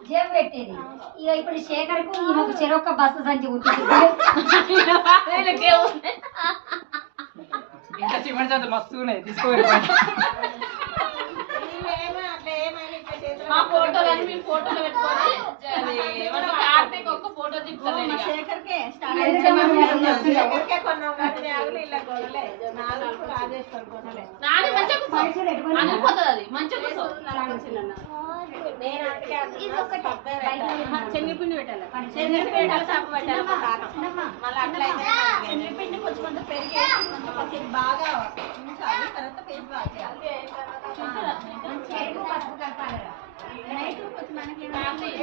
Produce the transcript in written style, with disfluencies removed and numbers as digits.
జేబు పెట్టేది ఇక ఇప్పుడు శేఖర్కు ఈమెకు చెరొక్క బస్సు సంచి ఉంటుంది ఇంకా సిమెంట్ సంత మస్తు ఉన్నాయి తీసుకోవాలి మా ఫోటోలని మీ ఫోటోలు పెట్టుకొని కార్తీక్ ఒక్క ఫోటో తిప్పుతాను శేఖర్కే నాని మంచిగా అనిపోతుంది అది మంచిగా శనగపిండి పెట్టాలి శనగపిండి పెట్టాలి సబ్బు పెట్టాలి మళ్ళీ అట్లయితే శనగపిండి కొంచెం కొంచెం పెరిగి బాగా ఉంచాలి తర్వాత పేస్ట్ బాగా చేయాలి నైట్ కొంచెం మనకి ఖరాబ్ ఉంటాయి